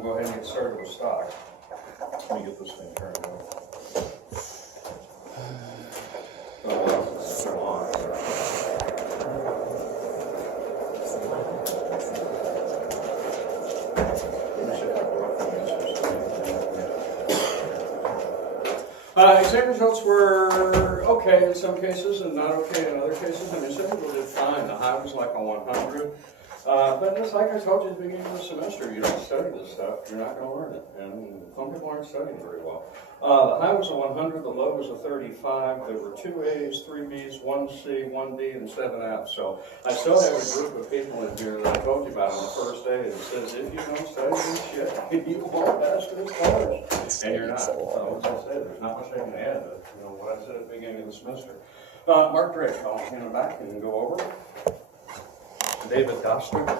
we'll go ahead and get started with stock. Let me get this thing turned on. Exam results were okay in some cases and not okay in other cases. I mean, some people did fine. The high was like a 100. But just like I told you at the beginning of the semester, you don't study this stuff, you're not going to learn it. And some people aren't studying very well. The high was a 100, the low was a 35. There were 2 A's, 3 B's, 1 C, 1 D, and 7 F's. So I still have a group of people in here that I told you about on the first day that says, if you don't study this shit, you won't pass this course. And you're not. So as I said, there's not much I can add to what I said at the beginning of the semester. Mark Drake, I'll hand it back and go over. David Doster.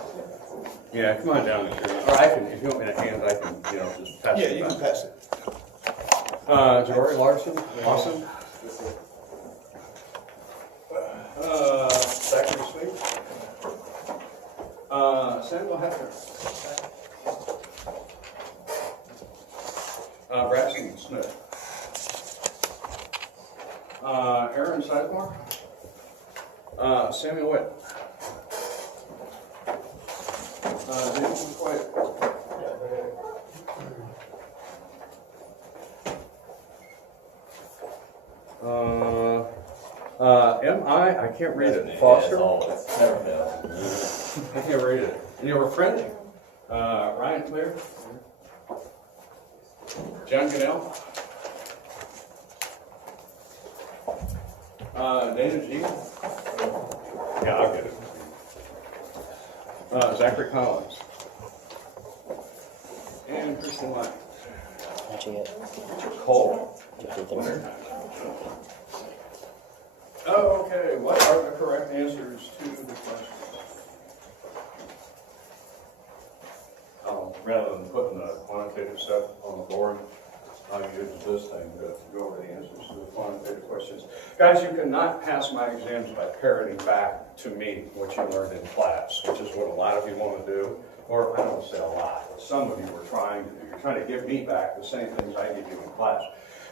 Yeah, come on down here. Or I can, if you want me to hand, I can, just pass it. Yeah, you can pass it. Jory Larson, awesome. Zachary Sweet. Samuel Hefner. Braxton Smith. Aaron Sizemore. Samuel Witt. Jason Quaid. I can't read it. Foster? I can't read it. And you were French? Ryan Clear? John Goodell? Dana G? Yeah, I'll get it. Zachary Collins. And Kristen White. Matching it. Cole. Okay, what are the correct answers to the questions? Rather than putting the quantitative stuff on the board, I'll use this thing to go over the answers to the quantitative questions. Guys, you cannot pass my exams by parroting back to me what you learned in class, which is what a lot of you want to do. Or I don't say a lot, but some of you are trying to do. You're trying to give me back the same things I give you in class.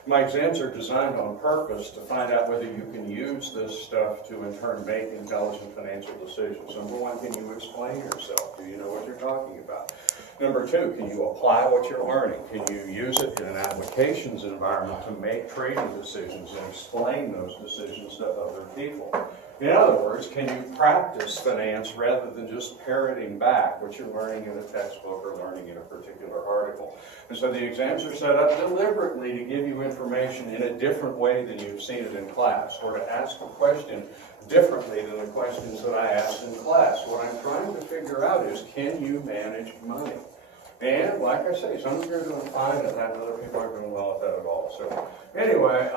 My exams are designed on purpose to find out whether you can use this stuff to in turn make intelligent financial decisions. Number one, can you explain yourself? Do you know what you're talking about? Number two, can you apply what you're learning? Can you use it in an applications environment to make trading decisions and explain those decisions to other people? In other words, can you practice finance rather than just parroting back what you're learning in a textbook or learning in a particular article? And so the exams are set up deliberately to give you information in a different way than you've seen it in class, or to ask a question differently than the questions that I asked in class. What I'm trying to figure out is, can you manage money? And like I say, some of you are doing fine at that, and other people aren't doing well at that at all. So anyway,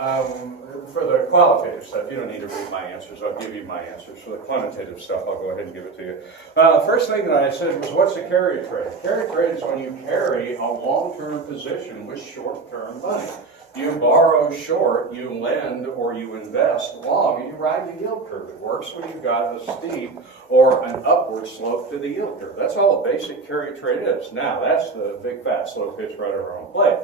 for the qualitative stuff, you don't need to read my answers. I'll give you my answers. For the quantitative stuff, I'll go ahead and give it to you. First thing that I said was, what's a carry trade? Carry trade is when you carry a long-term position with short-term money. You borrow short, you lend, or you invest long, and you ride the yield curve. It works when you've got a steep or an upward slope to the yield curve. That's all a basic carry trade is. Now, that's the big fat slow pitch right over on plate.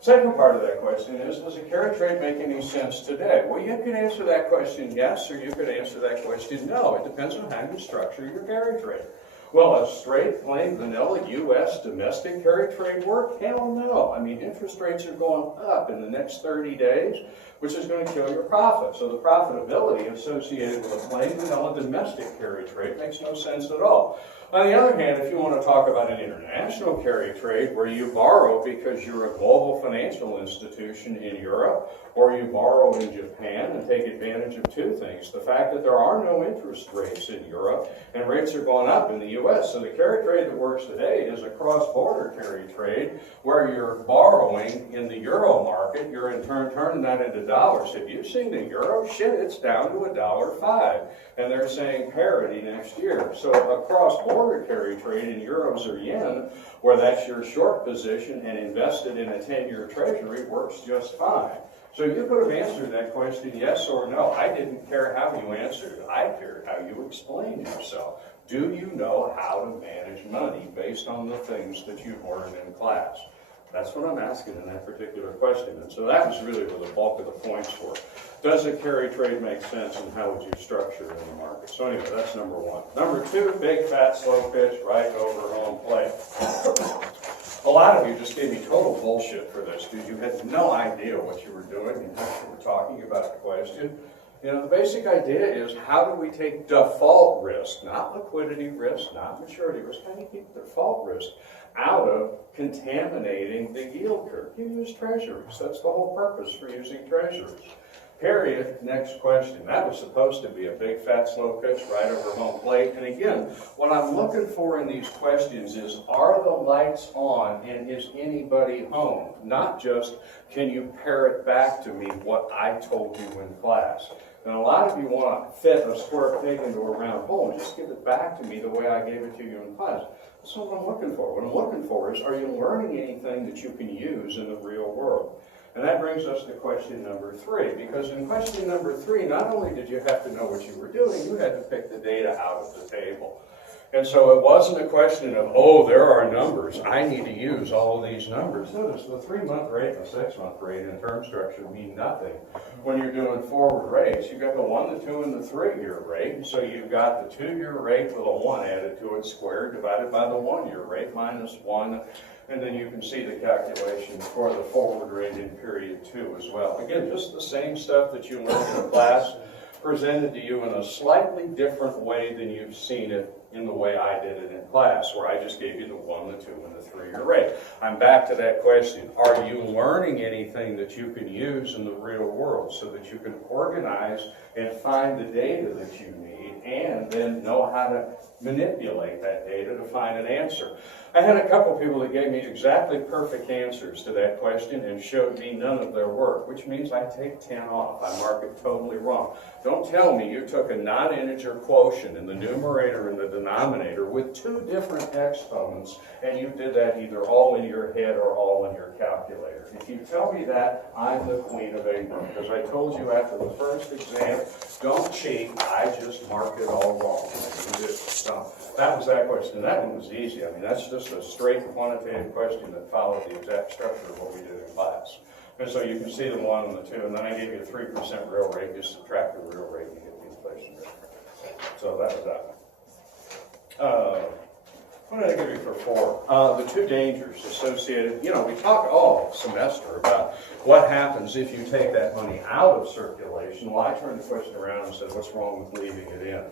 Second part of that question is, does a carry trade make any sense today? Well, you could answer that question yes, or you could answer that question no. It depends on how you structure your carry trade. Well, a straight, plain, vanilla U.S. domestic carry trade work? Hell no. I mean, interest rates are going up in the next 30 days, which is going to kill your profit. So the profitability associated with a plain, vanilla domestic carry trade makes no sense at all. On the other hand, if you want to talk about an international carry trade where you borrow because you're a global financial institution in Europe, or you borrow in Japan and take advantage of two things. The fact that there are no interest rates in Europe and rates are going up in the U.S. So the carry trade that works today is a cross-border carry trade where you're borrowing in the euro market, you're in turn turning that into dollars. Have you seen the euro? Shit, it's down to $1.05. And they're saying parity next year. So a cross-border carry trade in euros or yen, where that's your short position and invested in a 10-year treasury, works just fine. So you could have answered that question yes or no. I didn't care how you answered. I cared how you explained yourself. Do you know how to manage money based on the things that you've learned in class? That's what I'm asking in that particular question. And so that was really where the bulk of the points were. Does a carry trade make sense, and how would you structure it in the market? So anyway, that's number one. Number two, big, fat, slow pitch, right over home plate. A lot of you just gave me total bullshit for this, dude. You had no idea what you were doing and what you were talking about the question. You know, the basic idea is, how do we take default risk, not liquidity risk, not maturity risk, how do you keep default risk out of contaminating the yield curve? You use treasuries. That's the whole purpose for using treasuries. Period. Next question. That was supposed to be a big, fat, slow pitch right over home plate. And again, what I'm looking for in these questions is, are the lights on and is anybody home? Not just, can you parrot back to me what I told you in class? And a lot of you want to fit a square peg into a round hole and just give it back to me the way I gave it to you in class. That's not what I'm looking for. What I'm looking for is, are you learning anything that you can use in the real world? And that brings us to question number three, because in question number three, not only did you have to know what you were doing, you had to pick the data out of the table. And so it wasn't a question of, oh, there are numbers, I need to use all of these numbers. Notice the 3-month rate and the 6-month rate in term structure mean nothing when you're doing forward rates. You've got the 1, the 2, and the 3-year rate. And so you've got the 2-year rate with a 1 added to it squared divided by the 1-year rate minus 1. And then you can see the calculation for the forward rate in period 2 as well. Again, just the same stuff that you learned in class, presented to you in a slightly different way than you've seen it in the way I did it in class, where I just gave you the 1, the 2, and the 3-year rate. I'm back to that question. Are you learning anything that you can use in the real world so that you can organize and find the data that you need and then know how to manipulate that data to find an answer? I had a couple people that gave me exactly perfect answers to that question and showed me none of their work, which means I take 10 off. I mark it totally wrong. Don't tell me you took a non-integer quotient in the numerator and the denominator with 2 different exponents and you did that either all in your head or all in your calculator. If you tell me that, I'm the queen of ignorance, because I told you after the first exam, don't cheat, I just marked it all wrong. So that was that question. And that one was easy. I mean, that's just a straight quantitative question that followed the exact structure of what we did in class. And so you can see the 1 and the 2, and then I gave you a 3% real rate. Just subtract the real rate and you get the inflation rate. So that was that one. What did I give you for 4? The 2 dangers associated. You know, we talk all semester about what happens if you take that money out of circulation. Well, I turned the question around and said, what's wrong with leaving it in?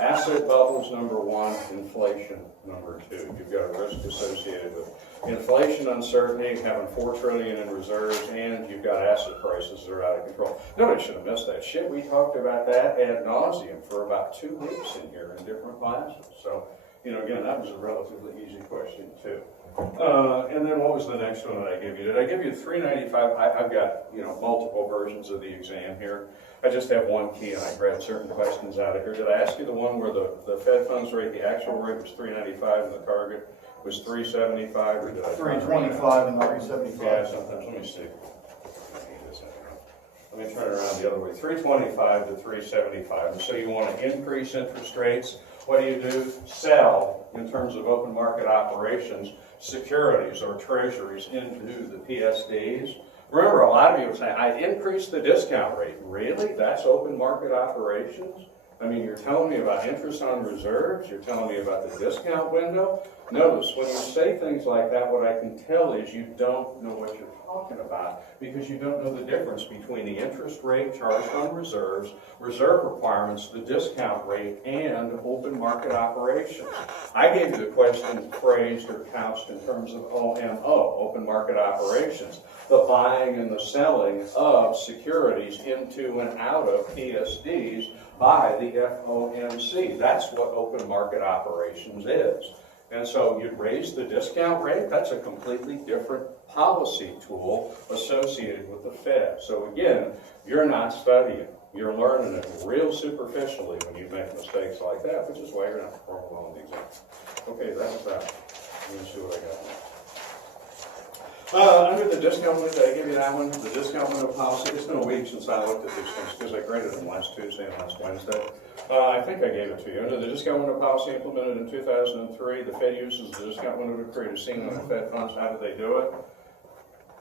Asset bubbles, number 1. Inflation, number 2. You've got a risk associated with inflation uncertainty, having $4 trillion in reserves, and you've got asset prices that are out of control. Nobody should have missed that shit. We talked about that ad nauseum for about 2 weeks in here in different classes. So, you know, again, that was a relatively easy question too. And then what was the next one that I gave you? Did I give you 395? I've got, you know, multiple versions of the exam here. I just have one key and I grabbed certain questions out of here. Did I ask you the one where the Fed funds rate, the actual rate was 395 and the target was 375, or did I? 325 and 375. Yeah, sometimes. Let me see. Let me turn it around the other way. 325 to 375. And so you want to increase interest rates. What do? Sell, in terms of open market operations, securities or treasuries into the PSDs. Remember, a lot of you are saying, I increased the discount rate. Really? That's open market operations? I mean, you're telling me about interest on reserves, you're telling me about the discount window. Notice, when you say things like that, what I can tell is you don't know what you're talking about, because you don't know the difference between the interest rate charged on reserves, reserve requirements, the discount rate, and open market operations. I gave you the question phrased or couched in terms of OMO, open market operations, the buying and the selling of securities into and out of PSDs by the FOMC. That's what open market operations is. And so you'd raise the discount rate, that's a completely different policy tool associated with the Fed. So again, you're not studying, you're learning it real superficially when you make mistakes like that, which is why you're not performing well in the exam. Okay, that's that. Let me see what I got. Under the discount window, I give you that one, the discount window policy. It's been a week since I looked at these things because I graded them last Tuesday and last Wednesday. I think I gave it to you. Under the discount window policy implemented in 2003, the Fed uses the discount window to create a ceiling on the Fed funds. How do they do it?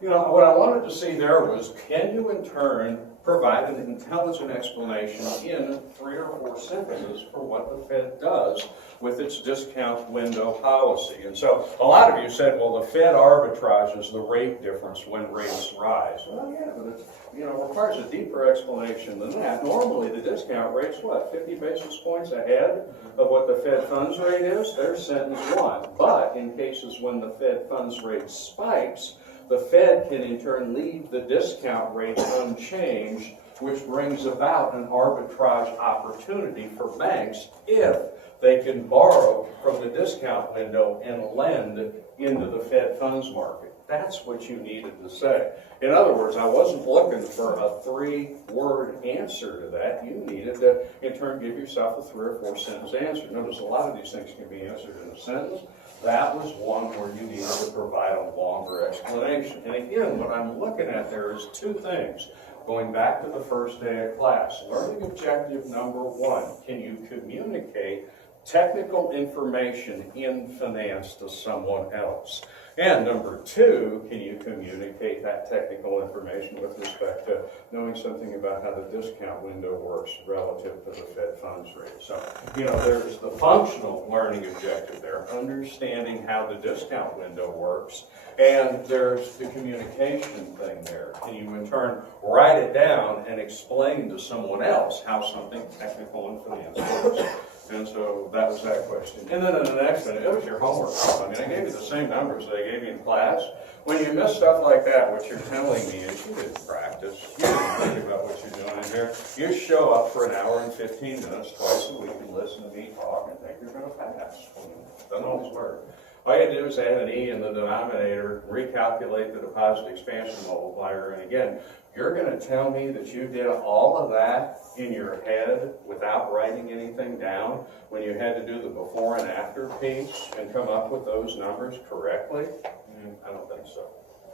You know, what I wanted to see there was, can you in turn provide an intelligent explanation in 3 or 4 sentences for what the Fed does with its discount window policy? And so a lot of you said, well, the Fed arbitrages the rate difference when rates rise. Well, yeah, but it requires a deeper explanation than that. Normally, the discount rate's what, 50 basis points ahead of what the Fed funds rate is? There's sentence 1. But in cases when the Fed funds rate spikes, the Fed can in turn leave the discount rate unchanged, which brings about an arbitrage opportunity for banks if they can borrow from the discount window and lend into the Fed funds market. That's what you needed to say. In other words, I wasn't looking for a 3-word answer to that. You needed to, in turn, give yourself a 3 or 4 sentence answer. Notice a lot of these things can be answered in a sentence. That was one where you needed to provide a longer explanation. And again, what I'm looking at there is 2 things. Going back to the first day of class, learning objective number 1, can you communicate technical information in finance to someone else? And number 2, can you communicate that technical information with respect to knowing something about how the discount window works relative to the Fed funds rate? So, there's the functional learning objective there, understanding how the discount window works, and there's the communication thing there. Can you, in turn, write it down and explain to someone else how something technical in finance works? And so that was that question. And then in the next one, it was your homework. I gave you the same numbers that I gave you in class. When you miss stuff like that, what you're telling me is you didn't practice. You didn't think about what you're doing in here. You show up for an hour and 15 minutes twice a week and listen to me talk and think you're going to pass. Doesn't always work. All you had to do is add an E in the denominator, recalculate the deposit expansion multiplier, and again, you're going to tell me that you did all of that in your head without writing anything down when you had to do the before and after piece and come up with those numbers correctly? I don't think so.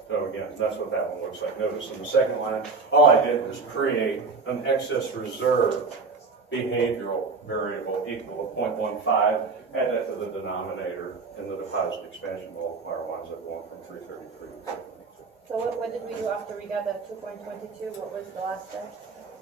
So again, that's what that one looks like. Notice in the second line, all I did was create an excess reserve behavioral variable equal to 0.15, add that to the denominator, and the deposit expansion multiplier winds up going from 333 to 782. So what did we do after we got that 2.22? What was the last step?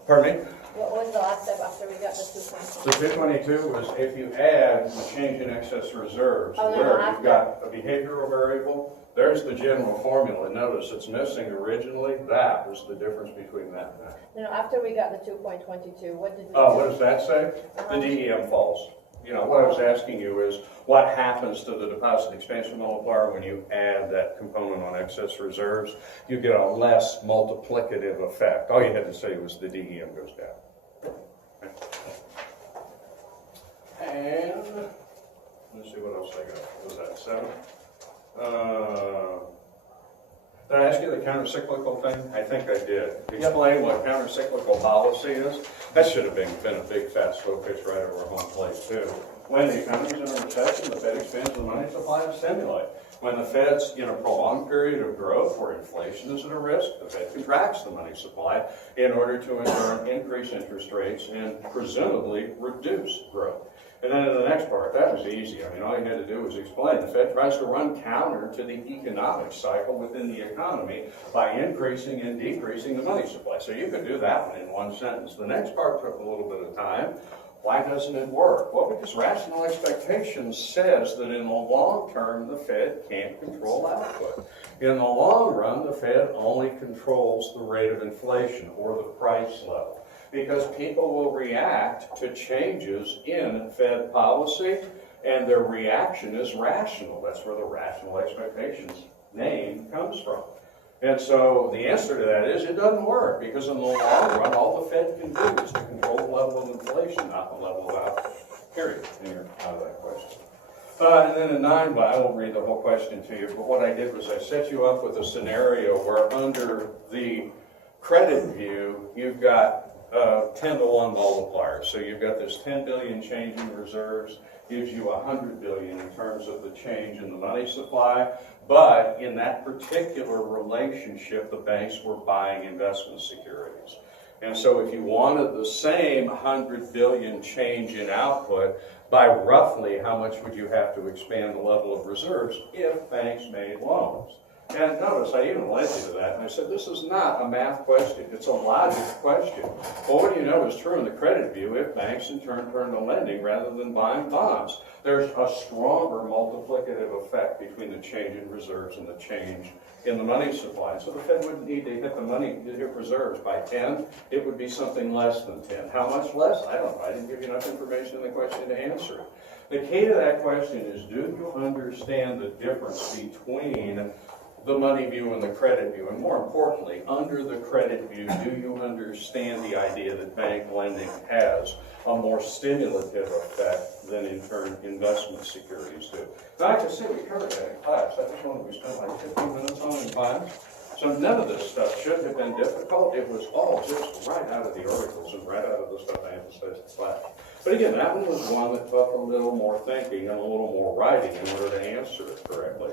Pardon me? What was the last step after we got the 2.22? The 222 was if you add the change in excess reserves, Oh, no, where no, you've got a behavioral variable, there's the general formula. Notice it's missing originally. That was the difference between that and that. No, after we got the 2.22, what did we do? What does that say? The DEM falls. What I was asking you is what happens to the deposit expansion multiplier when you add that component on excess reserves? You get a less multiplicative effect. All you had to say was the DEM goes down. Okay. And let's see what else I got. Was that 7? Did I ask you the countercyclical thing? I think I did. Explain what countercyclical policy is. That should have been a big, fat, slow pitch right over home plate, too. When the economy's in a recession, the Fed expands the money supply to stimulate. When the Fed's in a prolonged period of growth where inflation is at a risk, the Fed contracts the money supply in order to, in turn, increase interest rates and presumably reduce growth. And then in the next part, that was easy. All you had to do was explain. The Fed tries to run counter to the economic cycle within the economy by increasing and decreasing the money supply. So you could do that one in one sentence. The next part took a little bit of time. Why doesn't it work? Well, because rational expectation says that in the long term, the Fed can't control output. In the long run, the Fed only controls the rate of inflation or the price level, because people will react to changes in Fed policy, and their reaction is rational. That's where the rational expectations name comes from. And so the answer to that is it doesn't work, because in the long run, all the Fed can do is to control the level of inflation, not the level of output. Period. And you're out of that question. And then in 9, but I won't read the whole question to you, but what I did was I set you up with a scenario where under the credit view, you've got 10 to 1 multipliers. So you've got this 10 billion change in reserves. gives you 100 billion in terms of the change in the money supply. But in that particular relationship, the banks were buying investment securities. And so if you wanted the same 100 billion change in output, by roughly how much would you have to expand the level of reserves if banks made loans? And notice, I even led you to that, and I said, this is not a math question, it's a logic question. Well, what do you know is true in the credit view if banks in turn turn to lending rather than buying bonds? There's a stronger multiplicative effect between the change in reserves and the change in the money supply. So the Fed wouldn't need to hit the money, to hit reserves by 10, it would be something less than 10. How much less? I don't know, I didn't give you enough information in the question to answer it. The key to that question is, do you understand the difference between the money view and the credit view? And more importantly, under the credit view, do you understand the idea that bank lending has a more stimulative effect than in turn investment securities do? Now, I can say we covered that in class. That was one that we spent like 15 minutes on in class. So none of this stuff should have been difficult. It was all just right out of the articles and right out of the stuff I emphasized in class. But again, that one was one that took a little more thinking and a little more writing in order to answer it correctly.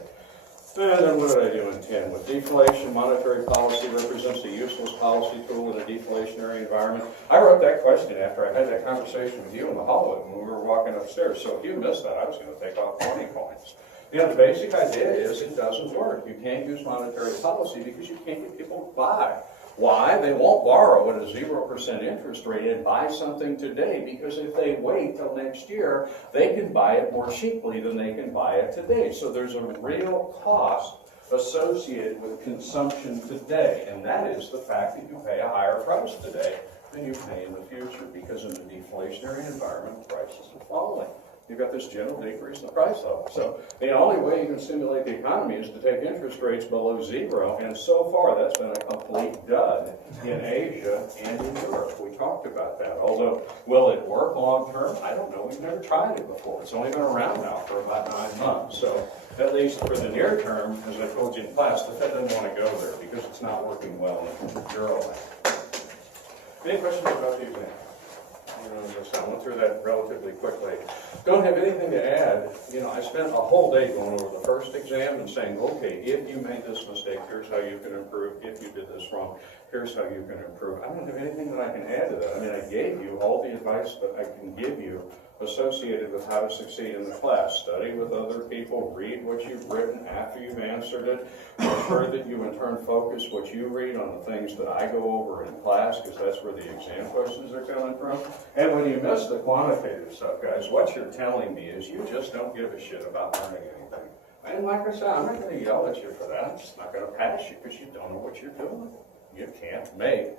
And then what did I do in 10? With deflation, monetary policy represents a useless policy tool in a deflationary environment. I wrote that question after I had that conversation with you in the hallway when we were walking upstairs. So if you missed that, I was going to take off 20 points. You know, the basic idea is it doesn't work. You can't use monetary policy because you can't get people to buy. Why? They won't borrow at a 0% interest rate and buy something today, because if they wait till next year, they can buy it more cheaply than they can buy it today. So there's a real cost associated with consumption today, and that is the fact that you pay a higher price today than you pay in the future, because in a deflationary environment, prices are falling. You've got this general decrease in the price level. So the only way you can stimulate the economy is to take interest rates below zero, and so far that's been a complete dud in Asia and in Europe. We talked about that. Although, will it work long term? I don't know. We've never tried it before. It's only been around now for about 9 months. So at least for the near term, as I told you in class, the Fed doesn't want to go there because it's not working well in Euroland. Any questions about the exam? I went through that relatively quickly. Don't have anything to add. You know, I spent a whole day going over the first exam and saying, okay, if you made this mistake, here's how you can improve. If you did this wrong, here's how you can improve. I don't have anything that I can add to that. I mean, I gave you all the advice that I can give you associated with how to succeed in the class. Study with other people, read what you've written after you've answered it. Make sure that you in turn focus what you read on the things that I go over in class, because that's where the exam questions are coming from. And when you miss the quantitative stuff, guys, what you're telling me is you just don't give a shit about learning anything. And like I said, I'm not going to yell at you for that. I'm just not going to pass you because you don't know what you're doing. You can't make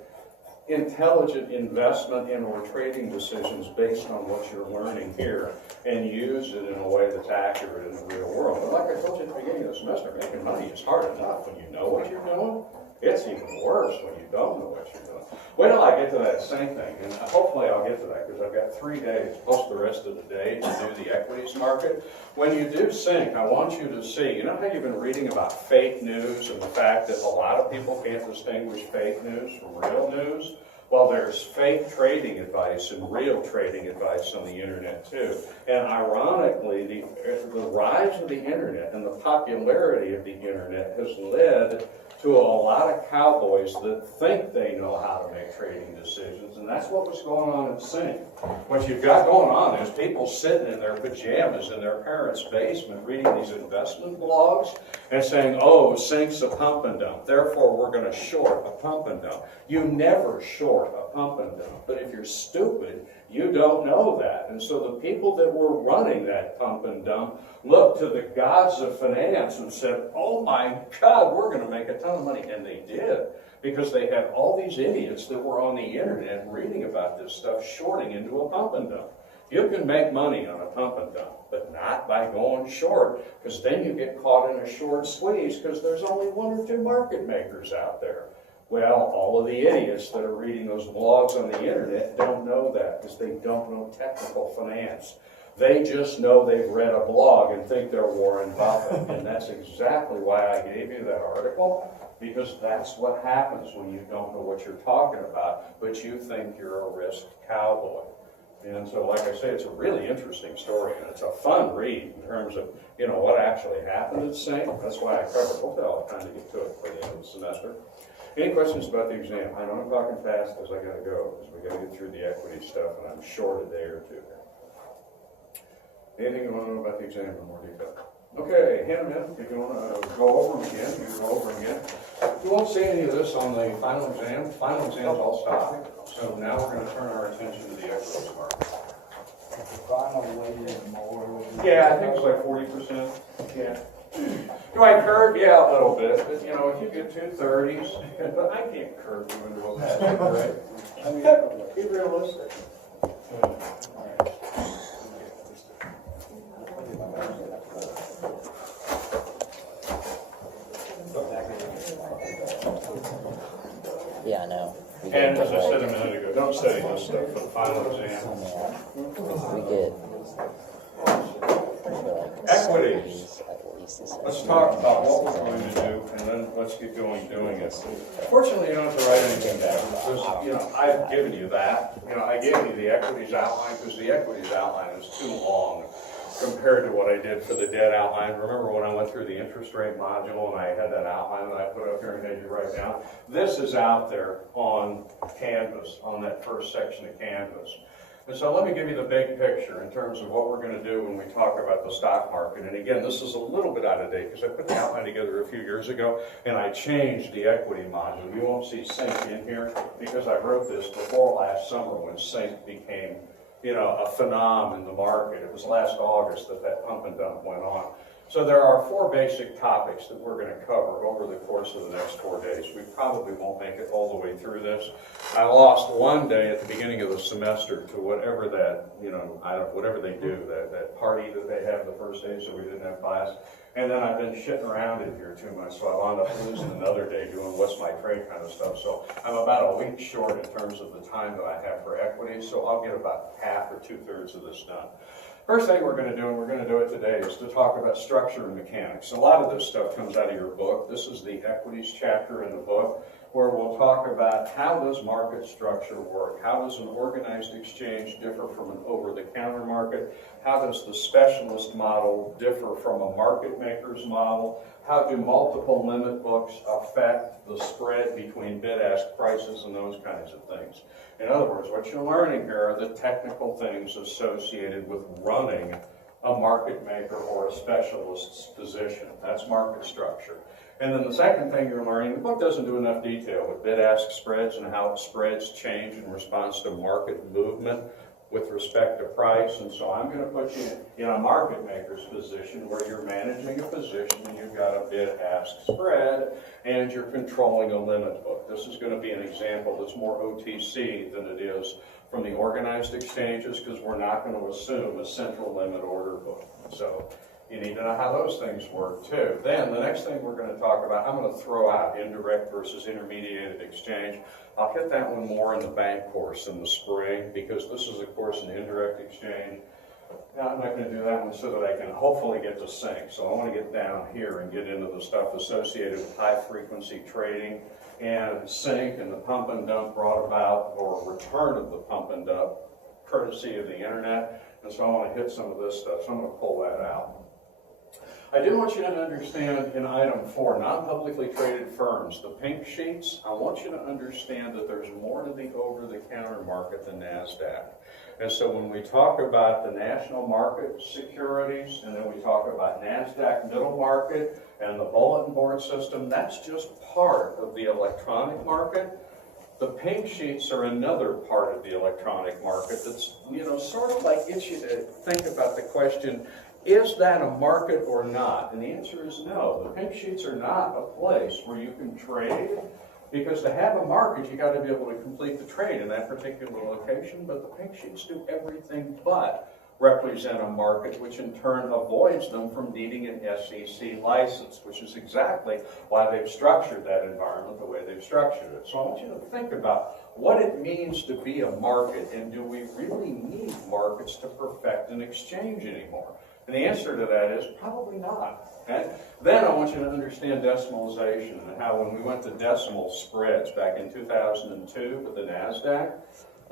intelligent investment and or trading decisions based on what you're learning here and use it in a way that's accurate in the real world. But like I told you at the beginning of the semester, making money is hard enough when you know what you're doing. It's even worse when you don't know what you're doing. Wait till I get to that same thing, and hopefully I'll get to that because I've got 3 days plus the rest of the day to do the equities market. When you do sync, I want you to see, you know how you've been reading about fake news and the fact that a lot of people can't distinguish fake news from real news? Well, there's fake trading advice and real trading advice on the internet too. And ironically, the rise of the internet and the popularity of the internet has led to a lot of cowboys that think they know how to make trading decisions, and that's what was going on at Sync. What you've got going on is people sitting in their pajamas in their parents' basement reading these investment blogs and saying, oh, Sync's a pump and dump, therefore we're going to short a pump and dump. You never short a pump and dump, but if you're stupid, you don't know that. And so the people that were running that pump and dump looked to the gods of finance and said, oh my God, we're going to make a ton of money. And they did, because they had all these idiots that were on the internet reading about this stuff, shorting into a pump and dump. You can make money on a pump and dump, but not by going short, because then you get caught in a short squeeze because there's only 1 or 2 market makers out there. Well, all of the idiots that are reading those blogs on the internet don't know that because they don't know technical finance. They just know they've read a blog and think they're Warren Buffett. And that's exactly why I gave you that article, because that's what happens when you don't know what you're talking about, but you think you're a risk cowboy. And so, like I say, it's a really interesting story, and it's a fun read in terms of, you know, what actually happened at Sync. That's why I covered. Hopefully I'll kind of get to it by the end of the semester. Any questions about the exam? I know I'm talking fast because I got to go, because we got to get through the equity stuff, and I'm short a day or two. Anything you want to know about the exam in more detail? Okay, hand them in. If you want to go over them again, you can go over them again. You won't see any of this on the final exam. The final exam's all stopped. So now we're going to turn our attention to the equity part. Final weighted more. Yeah, I think it's like 40%. Yeah. Do I curve? Yeah, a little bit. But, you know, if you get 230s, but I can't curve you into a pass, right? I mean, be realistic. Yeah, I know. And as I said a minute ago, don't study this stuff for the final exam. We get Equities. at least this Let's talk about what we're going to do, and then let's get going doing it. Fortunately, you don't have to write anything down, because, you know, I've given you that. You know, I gave you the equities outline, because the equities outline is too long compared to what I did for the debt outline. Remember when I went through the interest rate module and I had that outline that I put up here and had you write down? This is out there on Canvas, on that first section of Canvas. And so let me give you the big picture in terms of what we're going to do when we talk about the stock market. And again, this is a little bit out of date because I put the outline together a few years ago and I changed the equity module. You won't see Sync in here because I wrote this before last summer when Sync became, you know, a phenom in the market. It was last August that pump and dump went on. So there are 4 basic topics that we're going to cover over the course of the next 4 days. We probably won't make it all the way through this. I lost 1 day at the beginning of the semester to whatever that, you know, whatever they do, that party that they have the first day, so we didn't have class. And then I've been shitting around in here too much, so I wound up losing another day doing what's my trade kind of stuff. So I'm about a week short in terms of the time that I have for equity, so I'll get about half or 2/3 of this done. First thing we're going to do, and we're going to do it today, is to talk about structure and mechanics. A lot of this stuff comes out of your book. This is the equities chapter in the book, where we'll talk about how does market structure work? How does an organized exchange differ from an over-the-counter market? How does the specialist model differ from a market maker's model? How do multiple limit books affect the spread between bid-ask prices and those kinds of things? In other words, what you're learning here are the technical things associated with running a market maker or a specialist's position. That's market structure. And then the second thing you're learning, the book doesn't do enough detail with bid-ask spreads and how spreads change in response to market movement with respect to price. And so I'm going to put you in a market maker's position where you're managing a position and you've got a bid-ask spread and you're controlling a limit book. This is going to be an example that's more OTC than it is from the organized exchanges, because we're not going to assume a central limit order book. So you need to know how those things work too. Then the next thing we're going to talk about, I'm going to throw out indirect versus intermediated exchange. I'll hit that one more in the bank course in the spring, because this is a course in indirect exchange. Now, I'm not going to do that one so that I can hopefully get to Sync. So I want to get down here and get into the stuff associated with high frequency trading and Sync and the pump and dump brought about, or return of the pump and dump, courtesy of the internet. And so I want to hit some of this stuff. So I'm going to pull that out. I do want you to understand in item 4, non-publicly traded firms, the pink sheets, I want you to understand that there's more to the over-the-counter market than NASDAQ. And so when we talk about the national market securities, and then we talk about NASDAQ middle market and the bulletin board system, that's just part of the electronic market. The pink sheets are another part of the electronic market that's, you know, sort of like gets you to think about the question, is that a market or not? And the answer is no. The pink sheets are not a place where you can trade, because to have a market, you got to be able to complete the trade in that particular location, but the pink sheets do everything but represent a market, which in turn avoids them from needing an SEC license, which is exactly why they've structured that environment the way they've structured it. So I want you to think about what it means to be a market, and do we really need markets to perfect an exchange anymore? And the answer to that is probably not. Okay? Then I want you to understand decimalization and how when we went to decimal spreads back in 2002 with the NASDAQ,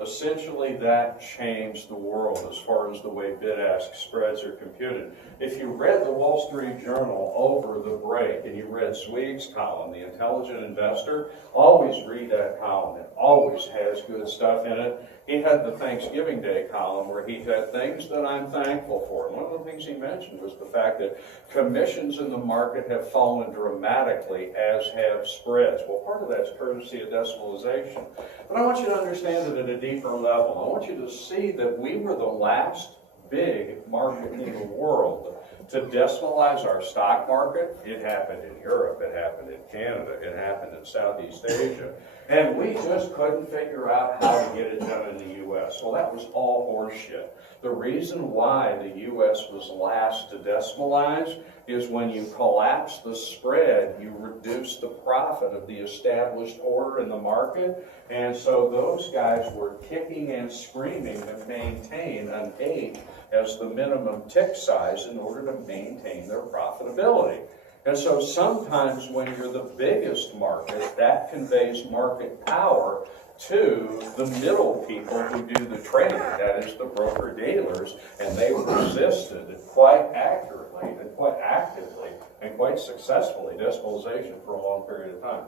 Essentially, that changed the world as far as the way bid-ask spreads are computed. If you read the Wall Street Journal over the break and you read Zweig's column, The Intelligent Investor, always read that column. It always has good stuff in it. He had the Thanksgiving Day column where he had things that I'm thankful for. And one of the things he mentioned was the fact that commissions in the market have fallen dramatically, as have spreads. Well, part of that's courtesy of decimalization. But I want you to understand it at a deeper level. I want you to see that we were the last big market in the world to decimalize our stock market. It happened in Europe, it happened in Canada, it happened in Southeast Asia. And we just couldn't figure out how to get it done in the U.S. Well, that was all horseshit. The reason why the U.S. was last to decimalize is when you collapse the spread, you reduce the profit of the established order in the market. And so those guys were kicking and screaming to maintain an 8 as the minimum tick size in order to maintain their profitability. And so sometimes when you're the biggest market, that conveys market power to the middle people who do the trading, that is the broker-dealers, and they resisted quite accurately and quite actively and quite successfully decimalization for a long period of time.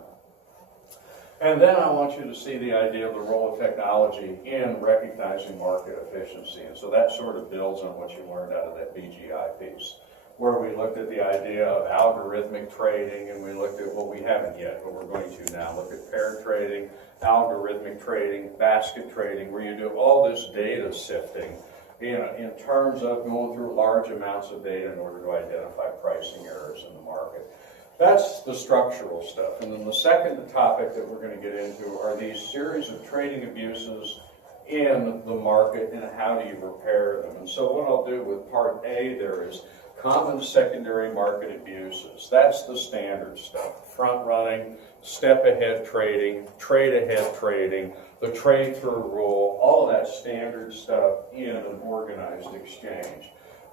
And then I want you to see the idea of the role of technology in recognizing market efficiency. And so that sort of builds on what you learned out of that BGI piece, where we looked at the idea of algorithmic trading, and we looked at what we haven't yet, but we're going to now look at pair trading, algorithmic trading, basket trading, where you do all this data sifting, in terms of going through large amounts of data in order to identify pricing errors in the market. That's the structural stuff. And then the second topic that we're going to get into are these series of trading abuses in the market, and how do you repair them. And so what I'll do with part A there is common secondary market abuses. That's the standard stuff. Front running, step ahead trading, trade ahead trading, the trade through rule, all of that standard stuff in an organized exchange.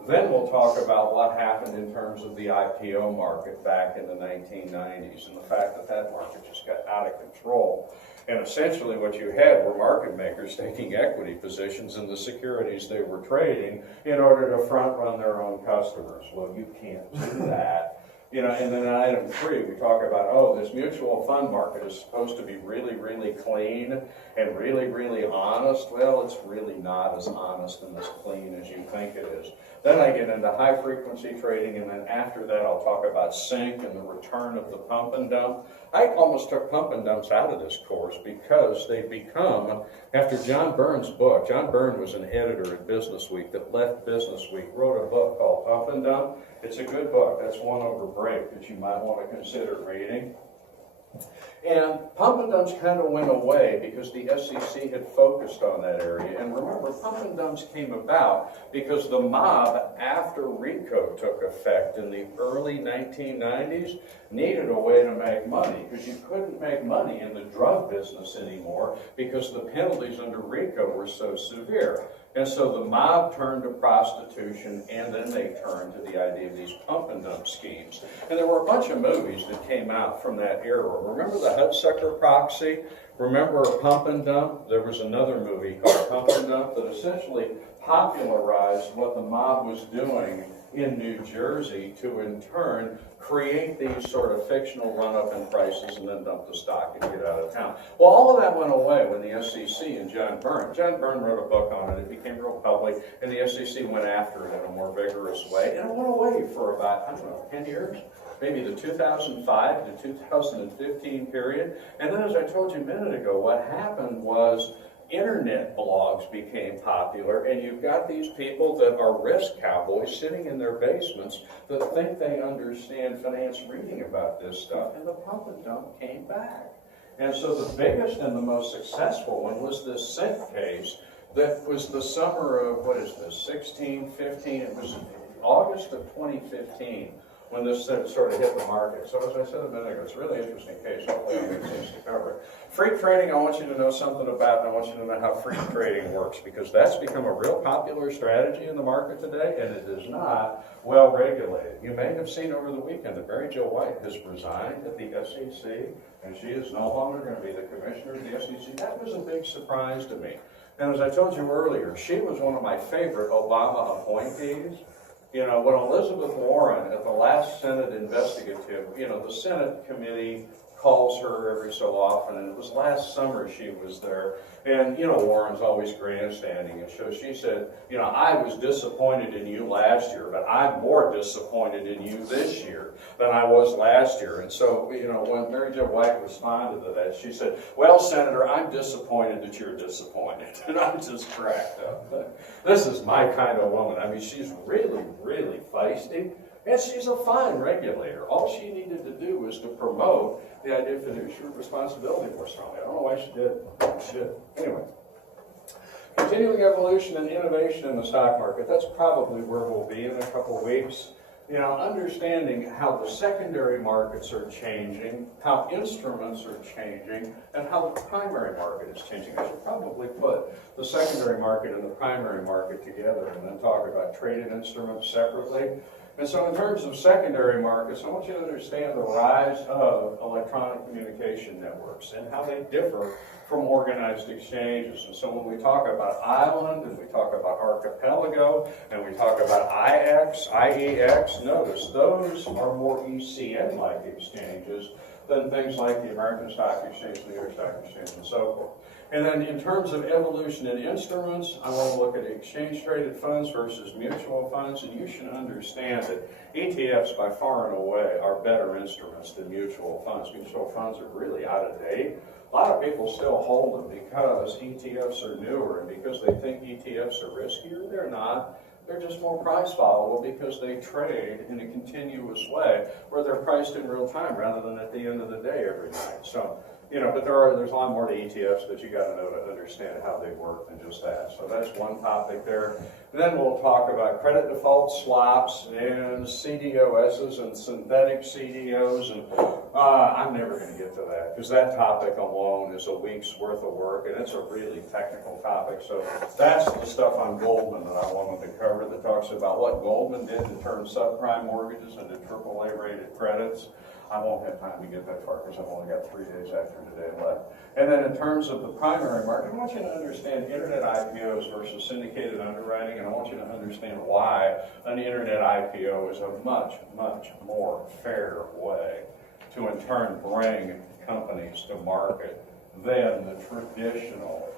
Then we'll talk about what happened in terms of the IPO market back in the 1990s and the fact that that market just got out of control. And essentially what you had were market makers taking equity positions in the securities they were trading in order to front run their own customers. Well, you can't do that. And then in item 3, we talk about, this mutual fund market is supposed to be really, really clean and really, really honest. Well, it's really not as honest and as clean as you think it is. Then I get into high frequency trading, and then after that I'll talk about sync and the return of the pump and dump. I almost took pump and dumps out of this course because they become, after John Byrne's book, John Byrne was an editor at Business Week that left Business Week, wrote a book called Pump and Dump. It's a good book. That's one over break that you might want to consider reading. And pump and dumps kind of went away because the SEC had focused on that area. And remember, pump and dumps came about because the mob, after RICO took effect in the early 1990s, needed a way to make money, because you couldn't make money in the drug business anymore because the penalties under RICO were so severe. And so the mob turned to prostitution, and then they turned to the idea of these pump and dump schemes. And there were a bunch of movies that came out from that era. Remember the Hudsucker Proxy? Remember Pump and Dump? There was another movie called Pump and Dump that essentially popularized what the mob was doing in New Jersey to, in turn, create these sort of fictional run-up in prices and then dump the stock and get out of town. Well, all of that went away when the SEC and John Byrne wrote a book on it. It became real public, and the SEC went after it in a more vigorous way. And it went away for about, 10 years? Maybe the 2005 to 2015 period. And then, as I told you a minute ago, what happened was internet blogs became popular, and you've got these people that are risk cowboys sitting in their basements that think they understand finance reading about this stuff, and the pump and dump came back. And so the biggest and the most successful one was this Sync case that was the summer of, 16, 15, it was August of 2015 when this sort of hit the market. So as I said a minute ago, it's a really interesting case. Hopefully I'll get a chance to cover it. Freak trading, I want you to know something about, and I want you to know how freak trading works, because that's become a real popular strategy in the market today, and it is not well regulated. You may have seen over the weekend that Mary Jo White has resigned at the SEC, and she is no longer going to be the commissioner of the SEC. That was a big surprise to me. And as I told you earlier, she was one of my favorite Obama appointees. You know, when Elizabeth Warren at the last Senate investigative, you know, the Senate committee calls her every so often, and it was last summer she was there. And, you know, Warren's always grandstanding, and so she said, you know, I was disappointed in you last year, but I'm more disappointed in you this year than I was last year. And so, you know, when Mary Jo White responded to that, she said, well, Senator, I'm disappointed that you're disappointed. And I just cracked up. But this is my kind of woman. I mean, she's really, really feisty. And she's a fine regulator. All she needed to do was to promote the idea of fiduciary responsibility more strongly. I don't know why she did. She did. Anyway. Continuing evolution and innovation in the stock market. That's probably where we'll be in a couple of weeks. You know, understanding how the secondary markets are changing, how instruments are changing, and how the primary market is changing. I should probably put the secondary market and the primary market together and then talk about traded instruments separately. And so in terms of secondary markets, I want you to understand the rise of electronic communication networks and how they differ from organized exchanges. And so when we talk about island, and we talk about archipelago, and we talk about IEX, notice those are more ECN-like exchanges than things like the American Stock Exchange, the New York Stock Exchange, and so forth. And then in terms of evolution in instruments, I want to look at exchange-traded funds versus mutual funds, and you should understand that ETFs by far and away are better instruments than mutual funds. Mutual funds are really out of date. A lot of people still hold them because ETFs are newer and because they think ETFs are riskier. They're not. They're just more price volatile because they trade in a continuous way where they're priced in real time rather than at the end of the day every night. So, you know, but there's a lot more to ETFs that you got to know to understand how they work than just that. So that's one topic there. And then we'll talk about credit default swaps and CDOSs and synthetic CDOs. And I'm never going to get to that because that topic alone is a week's worth of work, and it's a really technical topic. So that's the stuff on Goldman that I wanted to cover that talks about what Goldman did to turn subprime mortgages into AAA rated credits. I won't have time to get that far because I've only got 3 days after today left. And then in terms of the primary market, I want you to understand internet IPOs versus syndicated underwriting, and I want you to understand why an internet IPO is a much, much more fair way to in turn bring companies to market than the traditional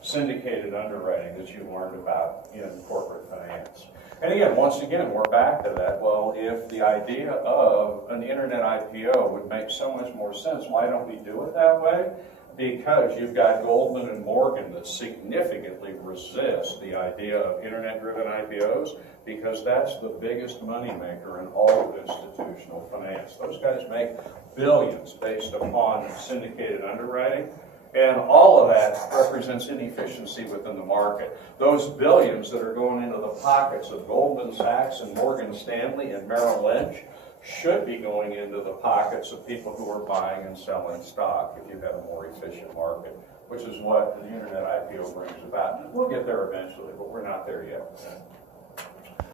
syndicated underwriting that you learned about in corporate finance. And again, once again, we're back to that. Well, if the idea of an internet IPO would make so much more sense, why don't we do it that way? Because you've got Goldman and Morgan that significantly resist the idea of internet-driven IPOs because that's the biggest moneymaker in all of institutional finance. Those guys make billions based upon syndicated underwriting. And all of that represents inefficiency within the market. Those billions that are going into the pockets of Goldman Sachs and Morgan Stanley and Merrill Lynch should be going into the pockets of people who are buying and selling stock if you have a more efficient market, which is what the internet IPO brings about. We'll get there eventually, but we're not there yet.